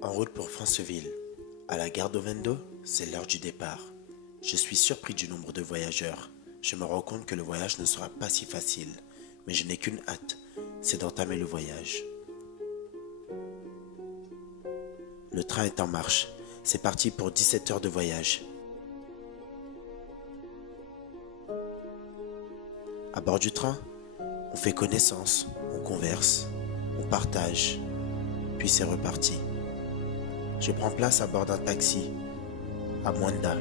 En route pour Franceville. À la gare d'Ovendo, c'est l'heure du départ. Je suis surpris du nombre de voyageurs. Je me rends compte que le voyage ne sera pas si facile. Mais je n'ai qu'une hâte, c'est d'entamer le voyage. Le train est en marche. C'est parti pour 17 heures de voyage. À bord du train, on fait connaissance, on converse, on partage, puis c'est reparti. Je prends place à bord d'un taxi, à Mwanda,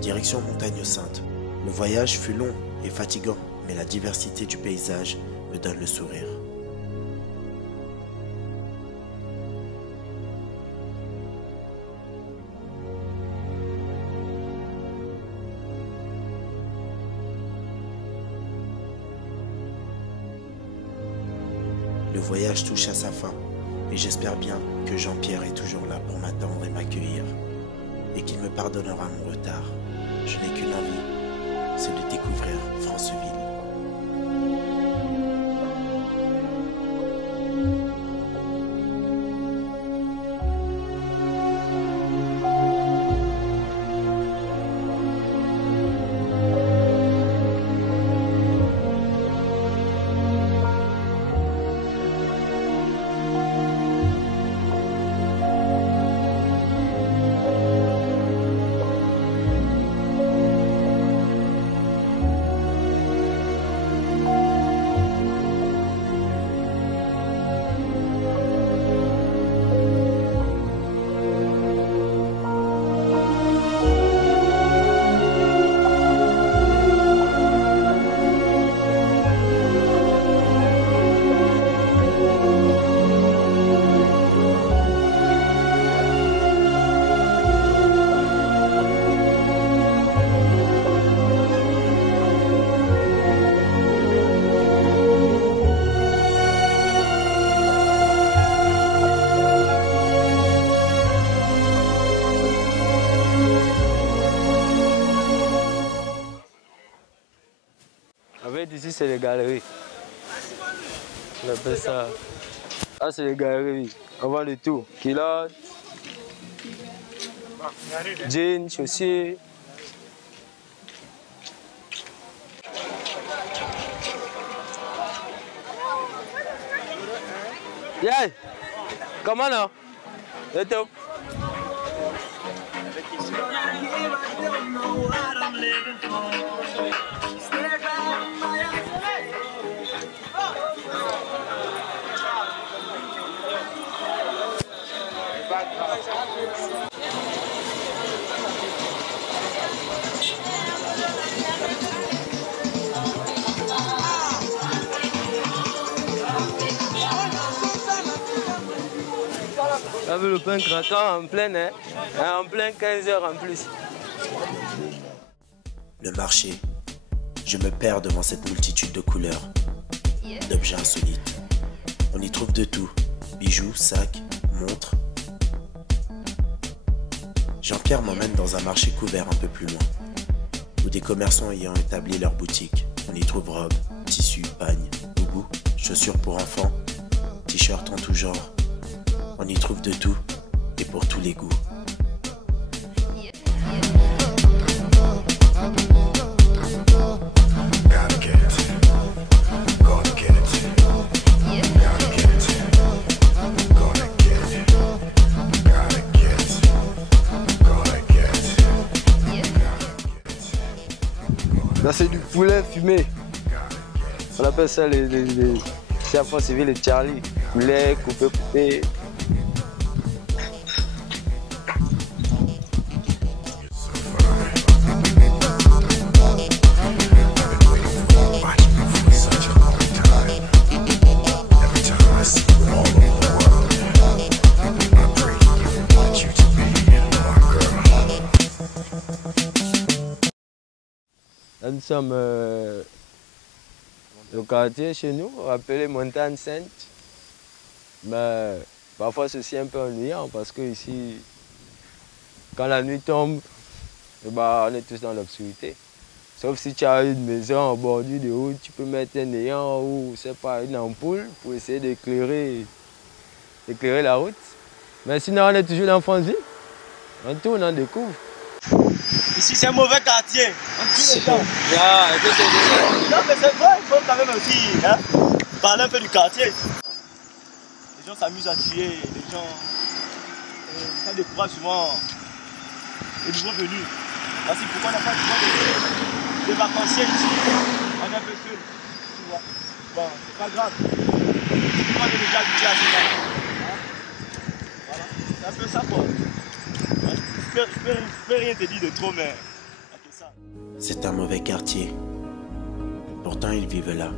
direction Montagne-Sainte. Le voyage fut long et fatigant, mais la diversité du paysage me donne le sourire. Le voyage touche à sa fin et j'espère bien que Jean-Pierre est toujours là pour m'attendre et m'accueillir et qu'il me pardonnera mon retard. Je n'ai qu'une envie, c'est de découvrir Franceville. En fait, ici, c'est les galeries. On appelle ça. Ah, c'est les galeries. On vend de tout. Culottes, jeans, chaussures. Yeah! Comment non? C'est top. On a vu le pain craquant en plein, hein? En plein 15 heures en plus. Le marché. Je me perds devant cette multitude de couleurs, d'objets insolites. On y trouve de tout. Bijoux, sacs, montres. Jean-Pierre m'emmène dans un marché couvert un peu plus loin, où des commerçants ayant établi leur boutique. On y trouve robes, tissus, pagnes, boubous, chaussures pour enfants, t-shirts en tout genre. On y trouve de tout et pour tous les goûts. Là, c'est du poulet fumé. On appelle ça c'est à Franceville les Charlie. Poulet, coupé. Là, nous sommes au quartier chez nous, appelé Montagne Sainte. Mais parfois, ceci est un peu ennuyant parce que ici, quand la nuit tombe, on est tous dans l'obscurité. Sauf si tu as une maison en bordure de route, tu peux mettre un néant ou c'est pas, une ampoule pour essayer d'éclairer la route. Mais sinon, on est toujours dans Fonzi. On tourne, on découvre. Ici, c'est un mauvais quartier. On tue les gens. Non, mais c'est vrai, il faut quand même aussi parler un peu du quartier. Les gens s'amusent à tuer, les gens. Ça décourage souvent les nouveaux venus. Parce que pourquoi on n'a pas souvent des vacanciers ici? On est un peu seul. Tu vois. Bon, c'est pas grave. On est déjà habitué à ça. Voilà, c'est un peu ça quoi. Je peux rien te dire de trop, mais c'est ça. C'est un mauvais quartier. Pourtant, ils vivent là,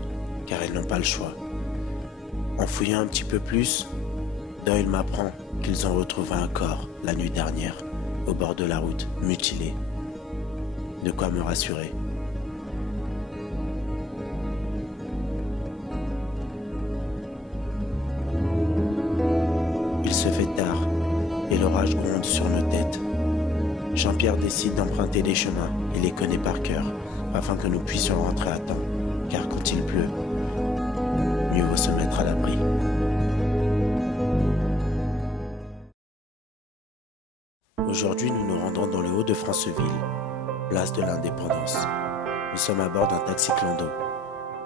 car ils n'ont pas le choix. En fouillant un petit peu plus, Doyle m'apprend qu'ils ont retrouvé un corps la nuit dernière, au bord de la route, mutilé. De quoi me rassurer. Il se fait tard et l'orage gronde sur nos têtes. Jean-Pierre décide d'emprunter les chemins et les connaît par cœur, afin que nous puissions rentrer à temps, car quand il pleut, mieux vaut se mettre à l'abri. Aujourd'hui, nous nous rendons dans le Hauts-de-Franceville, place de l'Indépendance. Nous sommes à bord d'un taxi clando.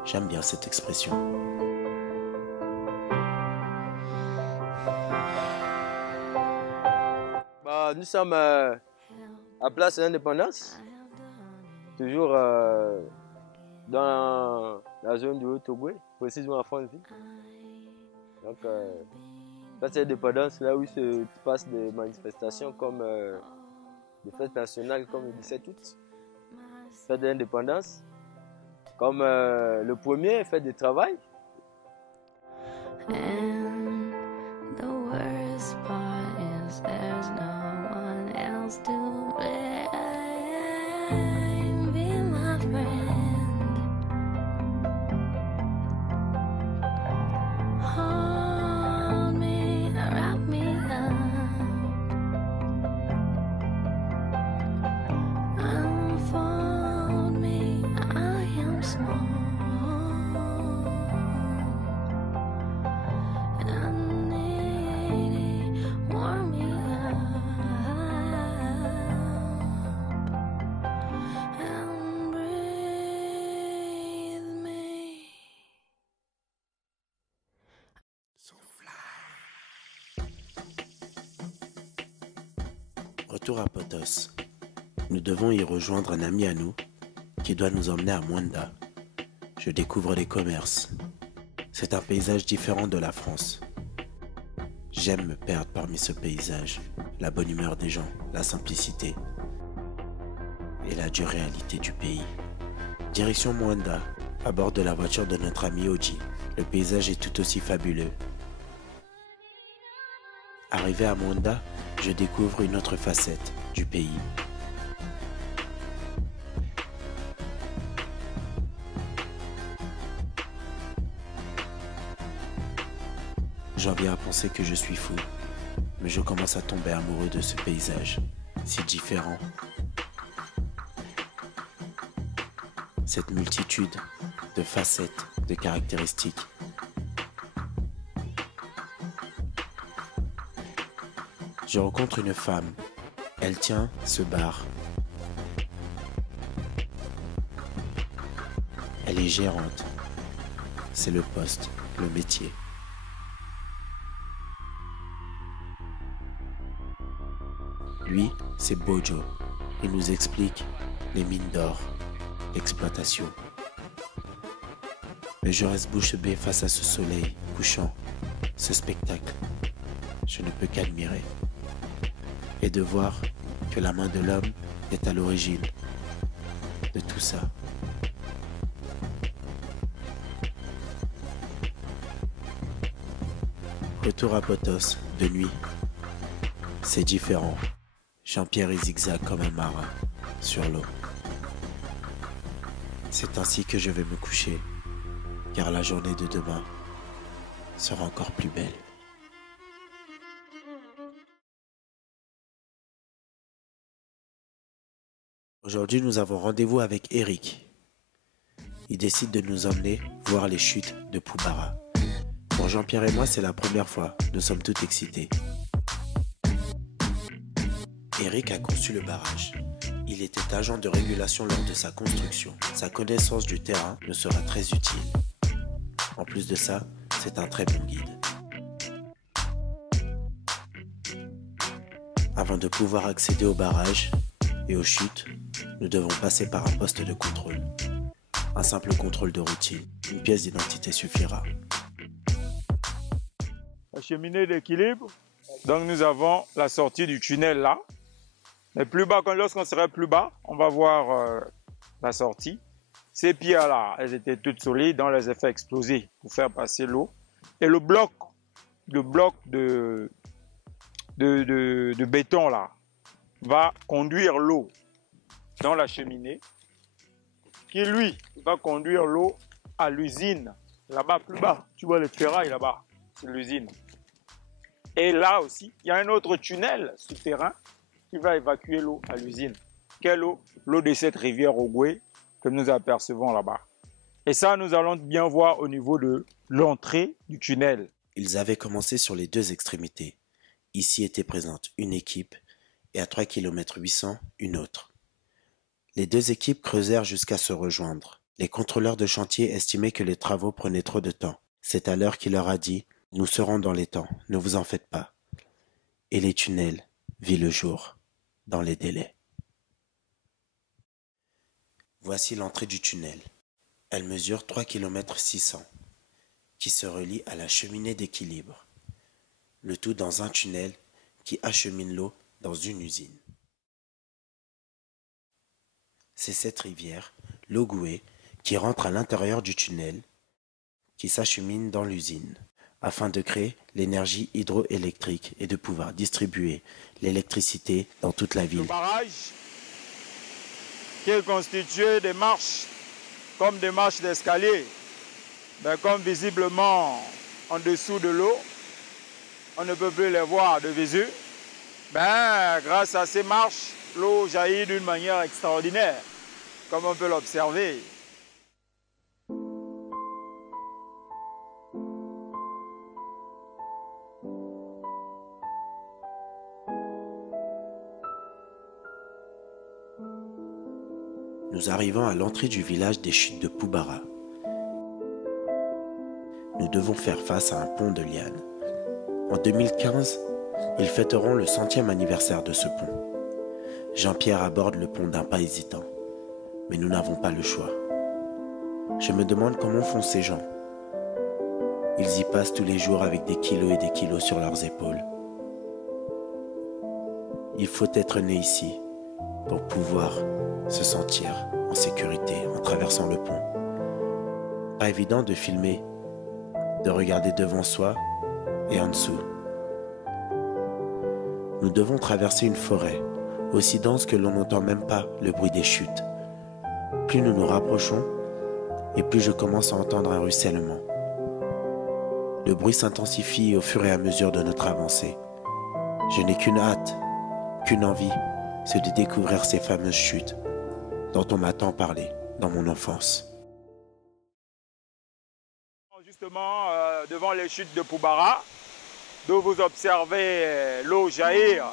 J'aime bien cette expression. Nous sommes à place de l'Indépendance, toujours dans la zone du Haut-Togo, précisément à Fonzi. Donc, place de l'Indépendance, là où se passent des manifestations comme des fêtes nationales comme le 17 août, fête de l'Indépendance, comme le premier, fête du travail. Retour à Potos. Nous devons y rejoindre un ami à nous qui doit nous emmener à Mwanda. Je découvre les commerces. C'est un paysage différent de la France. J'aime me perdre parmi ce paysage, la bonne humeur des gens, la simplicité et la dure réalité du pays. Direction Mwanda, à bord de la voiture de notre ami Oji. Le paysage est tout aussi fabuleux. Arrivé à Mwanda, je découvre une autre facette du pays. J'en viens à penser que je suis fou, mais je commence à tomber amoureux de ce paysage, si différent. Cette multitude de facettes, de caractéristiques. Je rencontre une femme. Elle tient ce bar. Elle est gérante. C'est le poste, le métier. Lui, c'est Bojo. Il nous explique les mines d'or, l'exploitation. Mais je reste bouche bée face à ce soleil couchant, ce spectacle. Je ne peux qu'admirer. Et de voir que la main de l'homme est à l'origine de tout ça. Retour à Potos, de nuit. C'est différent. Jean-Pierre est zigzag comme un marin sur l'eau. C'est ainsi que je vais me coucher, car la journée de demain sera encore plus belle. Aujourd'hui, nous avons rendez-vous avec Eric. Il décide de nous emmener voir les chutes de Poubara. Pour Jean-Pierre et moi, c'est la première fois. Nous sommes tous excités. Eric a conçu le barrage. Il était agent de régulation lors de sa construction. Sa connaissance du terrain nous sera très utile. En plus de ça, c'est un très bon guide. Avant de pouvoir accéder au barrage et aux chutes, nous devons passer par un poste de contrôle. Un simple contrôle de routine. Une pièce d'identité suffira. La cheminée d'équilibre. Donc nous avons la sortie du tunnel là. Mais plus bas, lorsqu'on serait plus bas, on va voir la sortie. Ces pierres-là, elles étaient toutes solides, on les a fait exploser pour faire passer l'eau. Et le bloc de béton là va conduire l'eau dans la cheminée, qui lui va conduire l'eau à l'usine, là-bas plus bas. Tu vois les ferrailles là-bas, c'est l'usine. Et là aussi, il y a un autre tunnel souterrain qui va évacuer l'eau à l'usine. Quelle eau? L'eau de cette rivière Ogoué que nous apercevons là-bas. Et ça, nous allons bien voir au niveau de l'entrée du tunnel. Ils avaient commencé sur les deux extrémités. Ici était présente une équipe et à 3 km 800, une autre. Les deux équipes creusèrent jusqu'à se rejoindre. Les contrôleurs de chantier estimaient que les travaux prenaient trop de temps. C'est alors qu'il leur a dit « Nous serons dans les temps, ne vous en faites pas ». Et les tunnels vit le jour, dans les délais. Voici l'entrée du tunnel. Elle mesure 3 km 600, qui se relie à la cheminée d'équilibre. Le tout dans un tunnel qui achemine l'eau dans une usine. C'est cette rivière, l'Ogoué, qui rentre à l'intérieur du tunnel, qui s'achemine dans l'usine, afin de créer l'énergie hydroélectrique et de pouvoir distribuer l'électricité dans toute la ville. Le barrage, qui est constitué de marches, comme des marches d'escalier, ben comme visiblement en dessous de l'eau, on ne peut plus les voir de visu. Ben, grâce à ces marches, l'eau jaillit d'une manière extraordinaire, comme on peut l'observer. Nous arrivons à l'entrée du village des chutes de Poubara. Nous devons faire face à un pont de lianes. En 2015, ils fêteront le 100e anniversaire de ce pont. Jean-Pierre aborde le pont d'un pas hésitant, mais nous n'avons pas le choix. Je me demande comment font ces gens. Ils y passent tous les jours avec des kilos et des kilos sur leurs épaules. Il faut être né ici pour pouvoir se sentir en sécurité en traversant le pont. Pas évident de filmer, de regarder devant soi et en dessous. Nous devons traverser une forêt aussi dense que l'on n'entend même pas le bruit des chutes. Plus nous nous rapprochons, et plus je commence à entendre un ruissellement. Le bruit s'intensifie au fur et à mesure de notre avancée. Je n'ai qu'une hâte, qu'une envie, c'est de découvrir ces fameuses chutes dont on m'a tant parlé dans mon enfance. Justement, devant les chutes de Poubara, d'où vous observez l'eau jaillir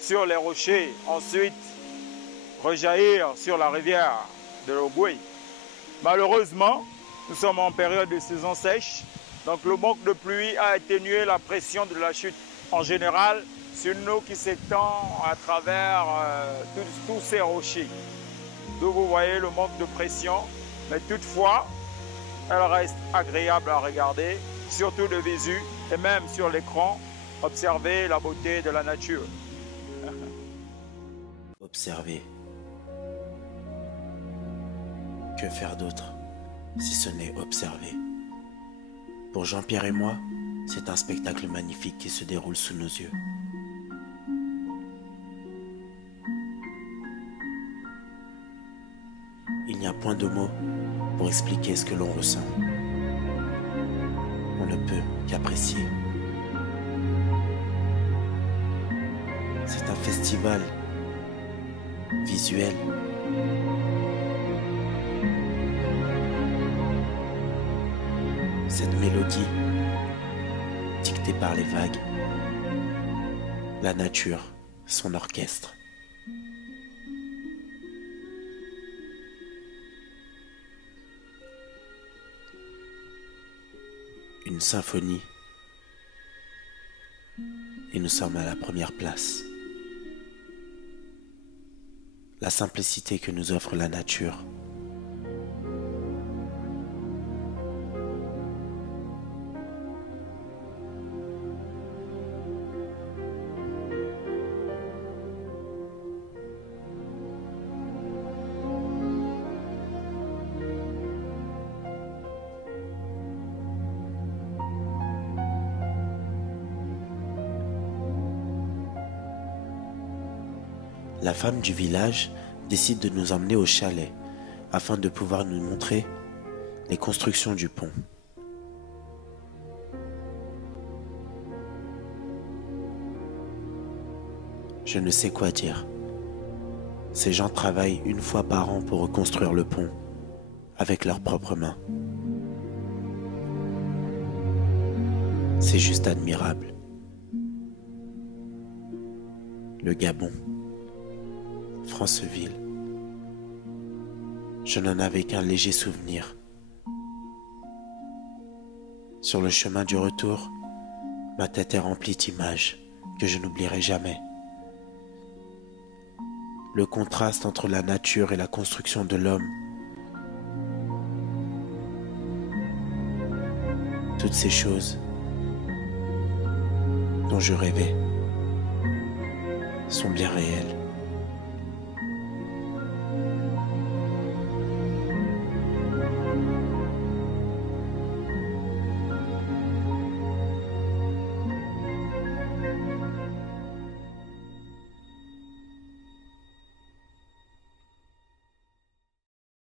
sur les rochers, ensuite rejaillir sur la rivière de l'Ogoué. Malheureusement, nous sommes en période de saison sèche, donc le manque de pluie a atténué la pression de la chute en général sur une eau qui s'étend à travers tous ces rochers. D'où vous voyez le manque de pression, mais toutefois, elle reste agréable à regarder, surtout de visu et même sur l'écran, observer la beauté de la nature. Observer. Que faire d'autre si ce n'est observer? Pour Jean-Pierre et moi, c'est un spectacle magnifique qui se déroule sous nos yeux. Il n'y a point de mots pour expliquer ce que l'on ressent. On ne peut qu'apprécier. C'est un festival visuel. Cette mélodie, dictée par les vagues, La nature, son orchestre. Une symphonie. Et nous sommes à la première place. La simplicité que nous offre la nature. La femme du village décide de nous emmener au chalet afin de pouvoir nous montrer les constructions du pont. Je ne sais quoi dire. Ces gens travaillent une fois par an pour reconstruire le pont avec leurs propres mains. C'est juste admirable. Le Gabon. Franceville. Je n'en avais qu'un léger souvenir. Sur le chemin du retour, ma tête est remplie d'images que je n'oublierai jamais. Le contraste entre la nature et la construction de l'homme. Toutes ces choses dont je rêvais sont bien réelles.